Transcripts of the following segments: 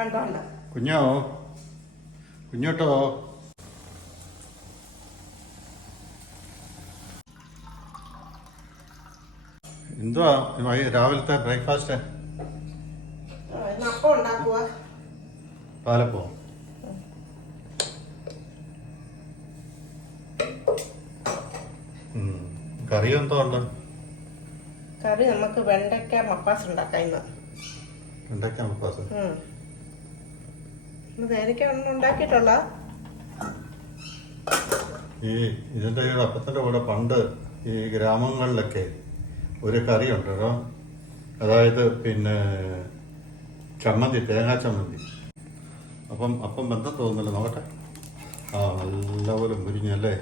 കണ്ടോണ്ട്. കുഞ്ഞോ? കുഞ്ഞോട്ടോ? എന്തുവാ രാവിലത്തെ ബ്രേക്ക്ഫാസ്റ്റ്? അപ്പം ഉണ്ടാക്കുക പാലപ്പോ. കറി എന്തോ ഉണ്ട്? കറി നമുക്ക് വെണ്ടയ്ക്ക മപ്പാസ് ഉണ്ടാക്കാം ഇന്ന്. ഉണ്ടാക്കാൻ മപ്പാസ്. ഉണ്ടാക്കിയിട്ടുള്ള? ഈ ഇതിന്റെ ഈ കൂടെ പണ്ട് ഈ ഗ്രാമങ്ങളിലൊക്കെ ഒരു കറി ഉണ്ട് കേട്ടോ. അതായത് പിന്നെ ചമ്മന്തി തേങ്ങാ ചമ്മന്തി. അപ്പം അപ്പം ബന്ധം തോന്നുന്നില്ല നോക്കട്ടെ. ആ നല്ലപോലെ മുരിഞ്ഞല്ലേ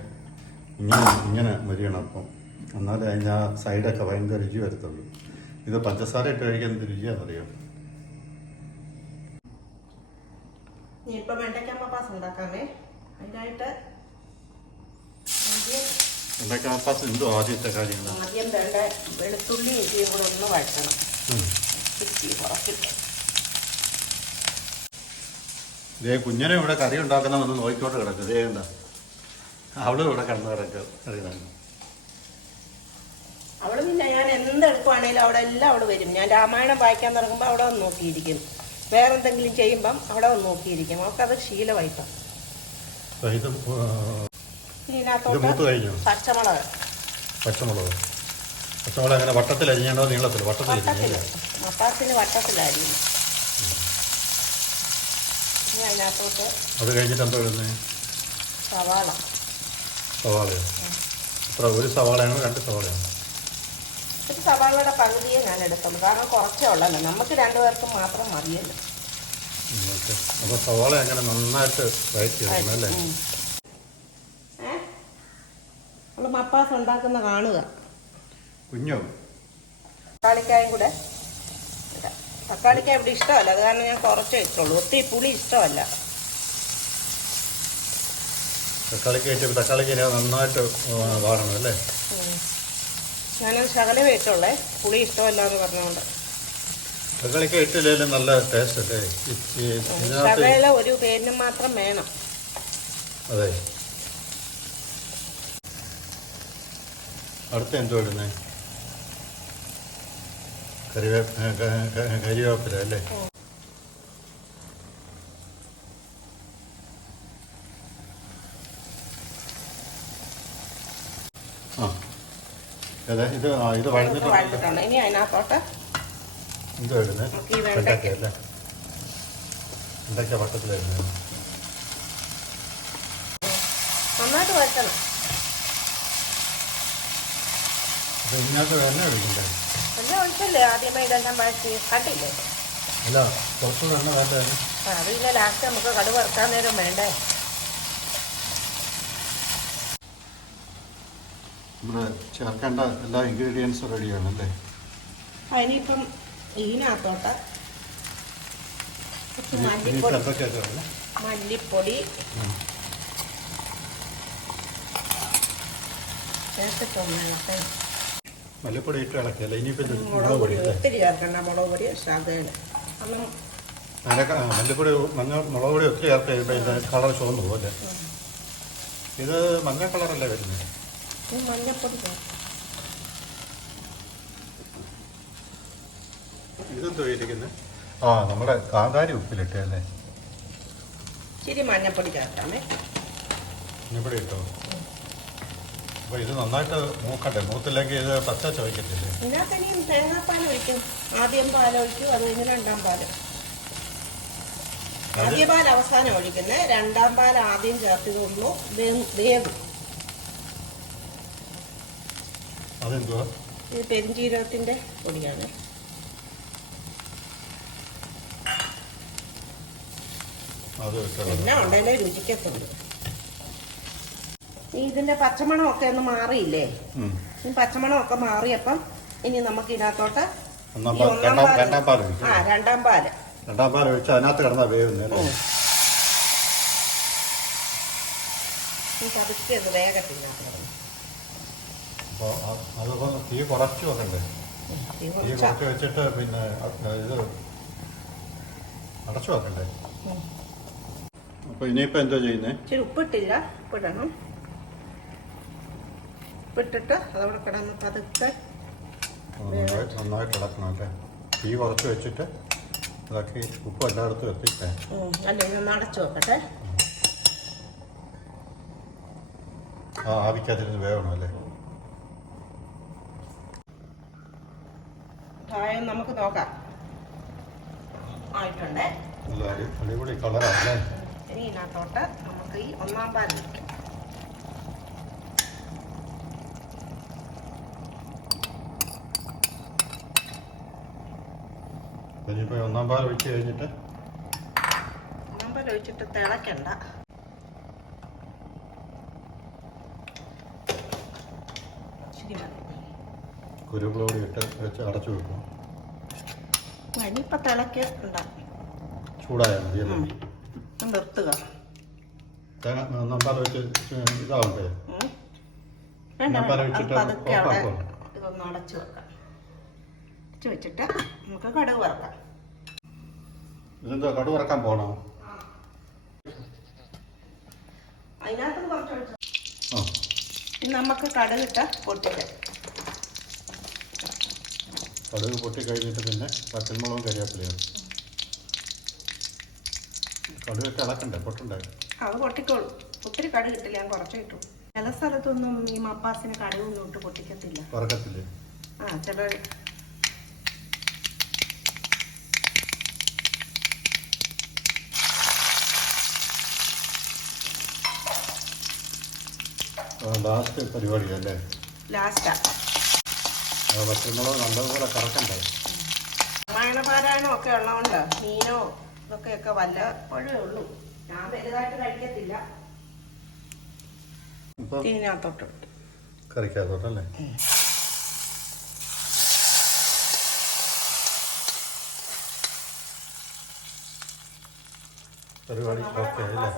ഇങ്ങനെ ഇങ്ങനെ മുരിയണം അപ്പം. എന്നാലേ അതിന്റെ ആ സൈഡൊക്കെ ഭയങ്കര രുചി വരത്തുള്ളൂ. ഇത് പഞ്ചസാര ഇട്ട് കഴിക്കാൻ എന്ത് രുചിയാണെന്നറിയാം? ഇനി ഇപ്പൊ വെണ്ടയ്ക്ക പാസ് ഉണ്ടാക്കാമേ. അതിനായിട്ട് ആദ്യം ഉണ്ടാക്കാൻ മപ്പാസ് എന്തോ ആദ്യത്തെ കാര്യങ്ങൾ ആദ്യം വേണ്ട വെളുത്തുള്ളി ഇഞ്ചിയും കൂടെ ഒന്ന് വഴറ്റണം. കുറച്ചിട്ട് ഇതേ കുഞ്ഞിനെ ഇവിടെ കറി ഉണ്ടാക്കണമെന്ന് നോക്കിക്കൊണ്ട് കിടക്കും. ഇതേ കണ്ട അവളും ഇവിടെ കിടന്ന് കിടക്കുക കറി അവൾ പിന്നെ ഞാൻ എന്തെടുക്കുവാണേലും അവിടെ എല്ലാം അവിടെ വരും. ഞാൻ രാമായണം വായിക്കാൻ തുടങ്ങുമ്പോൾ അവിടെ വന്ന് നോക്കിയിരിക്കും. വേറെ എന്തെങ്കിലും ചെയ്യുമ്പം അവിടെ വന്ന് നോക്കിയിരിക്കും. അവൾക്കത് ശീലമായിപ്പം ഇതിനകത്തോട്ട് പച്ചമുളക്. പച്ചമുളക്. പച്ചമുളക് അങ്ങനെ വട്ടത്തിൽ അരിഞ്ഞോ നീളത്തിൽ വട്ടത്തിൽ മപ്പാസിന് അതിനകത്തോട്ട് അത് കഴിഞ്ഞിട്ട് എന്തോ ഇടുന്നത് സവാള. സവാളയോ? അത്ര ഒരു സവാളയാണോ? രണ്ട് സവാളയാണോ? ഒരു സവാളയുടെ പകുതിയെ ഞാൻ എടുത്തുള്ളൂ. കാരണം കുറച്ചേ ഉള്ളല്ലോ. നമുക്ക് രണ്ടുപേർക്കും മാത്രം മതിയല്ലോ. അപ്പോൾ സവാള അങ്ങനെ നന്നായിട്ട് അല്ലേ? നമ്മൾ മപ്പാസ് ഉണ്ടാക്കുന്ന കാണുക. കുഞ്ഞോ? തക്കാളിക്കായും കൂടെ തക്കാളിക്കായ ഇവിടെ ഇഷ്ടമല്ല. അത് കാരണം ഞാൻ കുറച്ചേ ഇട്ടുള്ളൂ. ഒത്തിരി പുളി ഇഷ്ടമല്ല. തക്കാളിക്കായിട്ട് ഇട്ട് തക്കാളിക്ക് നന്നായിട്ട് വാടണം അല്ലേ. ഞാനത് ശകലം ഇട്ടുള്ളേ പുളി ഇഷ്ടമല്ല എന്ന് പറഞ്ഞുകൊണ്ട് ശകലൊക്കെ ഇട്ടില്ലെങ്കിലും നല്ല ടേസ്റ്റ് അല്ലേ? ശകല ഒരു പേരിന് മാത്രം വേണം. അതെ. അടുത്ത എന്തോ ഇടുന്നേ? കറിവേ ക- ക- ക- അല്ലേ ആ അതെ ഇത് ഇത് വഴന്നിട്ടുണ്ട്. ഇനി അതിനകത്തോട്ട് ഈ വെണ്ടയ്ക്ക. വെണ്ടയ്ക്ക അല്ലേ? വെണ്ടയ്ക്ക വട്ടത്തിലായിരുന്നു നന്നായിട്ട് വഴറ്റണം. ഇത് ഇതിനകത്ത് എണ്ണ ഒഴിക്കണ്ടേ? എല്ലാം ഒഴിച്ചല്ലേ? ആദ്യമേ ഇതെല്ലാം വഴറ്റി. കണ്ടില്ലേ? അല്ല കുറച്ച് എണ്ണ വേണ്ടേ? ആ, അത് പിന്നെ ലാസ്റ്റ് നമുക്ക് കടുവറക്കാൻ വറുക്കാൻ നേരം വേണ്ടേ? നമ്മൾ ചേർക്കേണ്ട എല്ലാ ഇൻഗ്രീഡിയൻസും റെഡിയാണ് അല്ലേ അതിനിപ്പം ഇതിനകത്തോട്ട് മല്ലിപ്പൊടി. മല്ലിപ്പൊടി. ചേർത്തിട്ടൊന്ന് മല്ലിപ്പൊടി ഇട്ട് ഇളക്കിയല്ലേ? ഇനിയിപ്പോൾ മുളക് പൊടി ഒത്തിരി ചേർക്കണ്ട മുളക് പൊടി ശകലം കാരണം മല്ലിപ്പൊടി മഞ്ഞ മുളക് പൊടി ഒത്തിരി ചേർത്ത് കഴിയുമ്പോൾ കളർ ചുവന്നു പോകും ഇത് മഞ്ഞ കളറല്ലേ വരുന്നത് മഞ്ഞപ്പൊടി ഇരിക്കുന്നത് ആ നമ്മുടെ കാന്താരി ഉപ്പിലിട്ടേ അല്ലേ ഇച്ചിരി മഞ്ഞപ്പൊടി ചേർക്കാമേ മഞ്ഞപ്പൊടി ഇട്ടോ അപ്പോൾ ഇത് നന്നായിട്ട് മൂക്കട്ടെ മൂത്തില്ലെങ്കിൽ ഇത് പച്ച ചവയ്ക്കത്തില്ലേ? ഇതിനകത്ത് ഇനിയും തേങ്ങാപ്പാൽ ഒഴിക്കും. ആദ്യം പാൽ ഒഴിക്കും അത് കഴിഞ്ഞ് രണ്ടാം പാൽ. ആദ്യ പാൽ അവസാനം ഒഴിക്കുന്നത് രണ്ടാം പാൽ ആദ്യം ചേർത്തതുള്ളൂ വേഗം അതെന്തുവാ? ഇത് പൊടിയാണ്. അത് എല്ലാം ഉണ്ടല്ലേ രുചിക്കത്തുള്ളൂ. ഈ ഇതിന്റെ പച്ചമണമൊക്കെ ഒന്ന് മാറിയില്ലേ? പച്ചമണം ഈ പച്ചമണമൊക്കെ മാറിയപ്പം ഇനി നമുക്ക് ഇതിനകത്തോട്ട് രണ്ടാം പാൽ ആ രണ്ടാം പാൽ. രണ്ടാം പാൽ ഒഴിച്ച് അതിനകത്ത് കിടന്ന വേവുന്നത് പതുക്കെ ഒന്ന് വേഗത്തില്ല അപ്പോൾ അതിപ്പോൾ തീ കുറച്ച് വെക്കണ്ടേ തീ കുറച്ച? വെച്ചിട്ട് പിന്നെ ഇത് അടച്ചു വെക്കണ്ടേ? അപ്പോൾ ഇനിയിപ്പോൾ എന്താ ചെയ്യുന്നേ? ഇച്ചിരി ഉപ്പിട്ടില്ല ഉപ്പിടണം. ഉപ്പിട്ടിട്ട് അതവിടെ കിടന്ന് പതുക്കെ നന്നായി നന്നായിട്ട് ഇളക്കണം അല്ലേ? തീ കുറച്ച് വെച്ചിട്ട് ഇളക്കി ഉപ്പ് എല്ലായിടത്തും ഒന്ന് അടച്ചു വെക്കട്ടെ. ആ ആവിക്കകത്തിരുന്ന് വേവണം അല്ലേ? കായം നമുക്ക് നോക്കാം. ആയിട്ടുണ്ട്. അടിപൊളി കളറാണ് ഇനി ഇതിനകത്തോട്ട് നമുക്ക് ഈ ഒന്നാം പാൽ ഇനിയിപ്പോൾ ഒന്നാം പാൽ ഒഴിച്ച് കഴിഞ്ഞിട്ട്? ഒന്നാം പാൽ ഒഴിച്ചിട്ട് തിളക്കണ്ട ശരി മതി കുരുമുളക് ഇട്ട് വെച്ച് അടച്ചു വെക്കും. ഇനിയിപ്പോൾ ചൂടായാൽ മതി അല്ലേ? നിർത്തുക. തേങ്ങ വെച്ച് ഇതാവണ്ടേ? ഇതൊന്ന് അടച്ചു വെക്കാം. അടച്ചു വെച്ചിട്ട് നമുക്ക് കടുക് വറക്കാം. ഇതെന്തോ കടു വറക്കാൻ പോകണോ അതിനകത്ത് കുറച്ച് നമുക്ക് കടുകിട്ട് പൊട്ടിക്കാം. കടുക് പൊട്ടി കഴിഞ്ഞിട്ട് പിന്നെ പച്ചമുളകും കരിയാപ്പിലയാണ് കടുകൊക്കെ ഇളക്കണ്ടേ പൊട്ടണ്ടേ? അത് പൊട്ടിക്കോളൂ. ഒത്തിരി കടു ഇട്ടില്ല ഞാൻ കുറച്ച് കിട്ടും ചില സ്ഥലത്തൊന്നും ഈ മപ്പാസിന് കടുകൊന്നും ഇട്ട് പൊട്ടിക്കത്തില്ല. ആ ചില ലാസ്റ്റ് പരിപാടിയല്ലേ? ലാസ്റ്റാ പച്ചമുളക് നല്ലതുപോലെ കറക്കണ്ടേ? രാമായണ പാരായണം ഒക്കെ ഉള്ളതുകൊണ്ട് മീനോ ഇതൊക്കെയൊക്കെ വല്ലപ്പോഴേ ഉള്ളൂ. ഞാൻ വലുതായിട്ട് കഴിക്കത്തില്ല. ഇട്ടു. കറിക്കകത്തോട്ടല്ലേ? പരിപാടി ഓക്കെ അല്ലേ.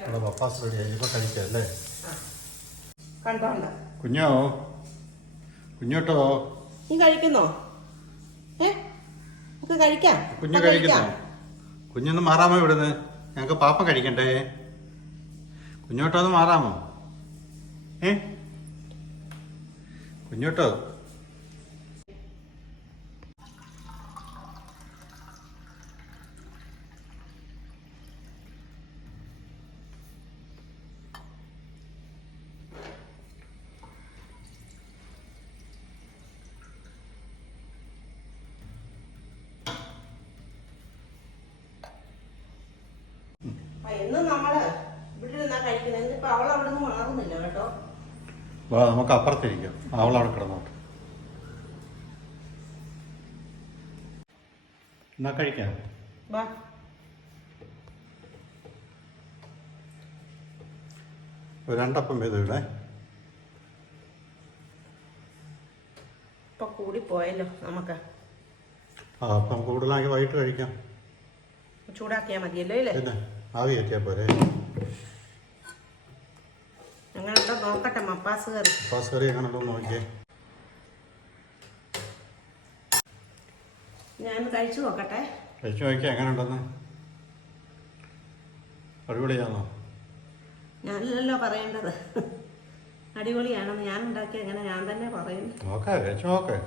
നമ്മുടെ പപ്പാസ് റെഡി ആയി. ഇപ്പൊ കഴിക്കാം അല്ലേ? കണ്ടോണ്ട് കുഞ്ഞോ കുഞ്ഞോട്ടോ? നീ കഴിക്കുന്നോ? ഏ? നമുക്ക് കഴിക്കാം. കുഞ്ഞു കഴിക്കുന്നോ? കുഞ്ഞൊന്ന് മാറാമോ ഇവിടുന്ന്? ഞങ്ങൾക്ക് പാപ്പ കഴിക്കണ്ടേ? കുഞ്ഞോട്ടോ ഒന്ന് മാറാമോ? ഏ? കുഞ്ഞോട്ടോ എന്നും നമ്മൾ ഇവിടെ ഇരുന്നാ കഴിക്കുന്നത്. എന്നിപ്പോ അവൾ അവിടെ നിന്ന് മാറുന്നില്ല കേട്ടോ. വാ നമുക്ക് അപ്പുറത്തിരിക്കാം. അവിടെ കിടന്നോട്ടെ. എന്നാ കഴിക്കാം? വാ. ഒരു രണ്ടപ്പം ഇവിടെ? ഇപ്പൊ കൂടി പോയല്ലോ നമുക്ക്. ആ അപ്പം കൂടുതലാക്കി വൈകിട്ട് കഴിക്കാം. ചൂടാക്കിയാ മതിയല്ലോ പിന്നെ? ആവി കയറ്റിയാൽ പോരെ. ഞങ്ങളുടെ നോക്കട്ടെ മപ്പാസ് കറി പാസ് കറി എങ്ങനെയുണ്ടോ നോക്കിയേ. ഞാൻ കഴിച്ചു നോക്കട്ടെ. കഴിച്ചു നോക്കിയാൽ എങ്ങനെയുണ്ടെന്ന് അടിപൊളിയാണോ? ഞാനല്ലല്ലോ പറയേണ്ടത്. അടിപൊളിയാണെന്ന് ഞാൻ ഉണ്ടാക്കിയ അങ്ങനെ ഞാൻ തന്നെ പറയും. നോക്കേ കഴിച്ചു നോക്കേ.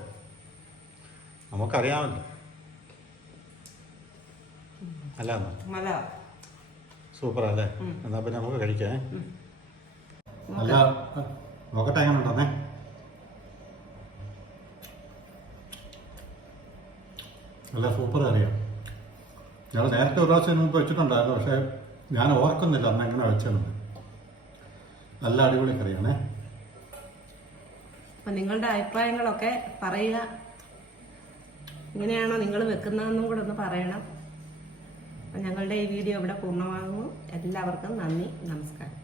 നമുക്കറിയാമല്ലോ. അല്ല സൂപ്പർ അല്ലേ. എന്നാ പിന്നെ നമുക്ക് കഴിക്കാം. നല്ല നോക്കട്ടെ എങ്ങനെ ഉണ്ടെന്നേ? നല്ല സൂപ്പർ അറിയാം ഞങ്ങൾ നേരത്തെ ഒരു പ്രാവശ്യം മുമ്പ് വെച്ചിട്ടുണ്ടായിരുന്നു പക്ഷേ ഞാൻ ഓർക്കുന്നില്ല അന്ന് എങ്ങനെ വെച്ചതെന്ന്. നല്ല അടിപൊളി കറിയാണേ. അപ്പം നിങ്ങളുടെ അഭിപ്രായങ്ങളൊക്കെ പറയുക. ഇങ്ങനെയാണോ നിങ്ങൾ വെക്കുന്നതെന്നും കൂടെ ഒന്ന് പറയണം. ഞങ്ങളുടെ ഈ വീഡിയോ ഇവിടെ പൂർണമാകുന്നു. എല്ലാവർക്കും നന്ദി നമസ്കാരം.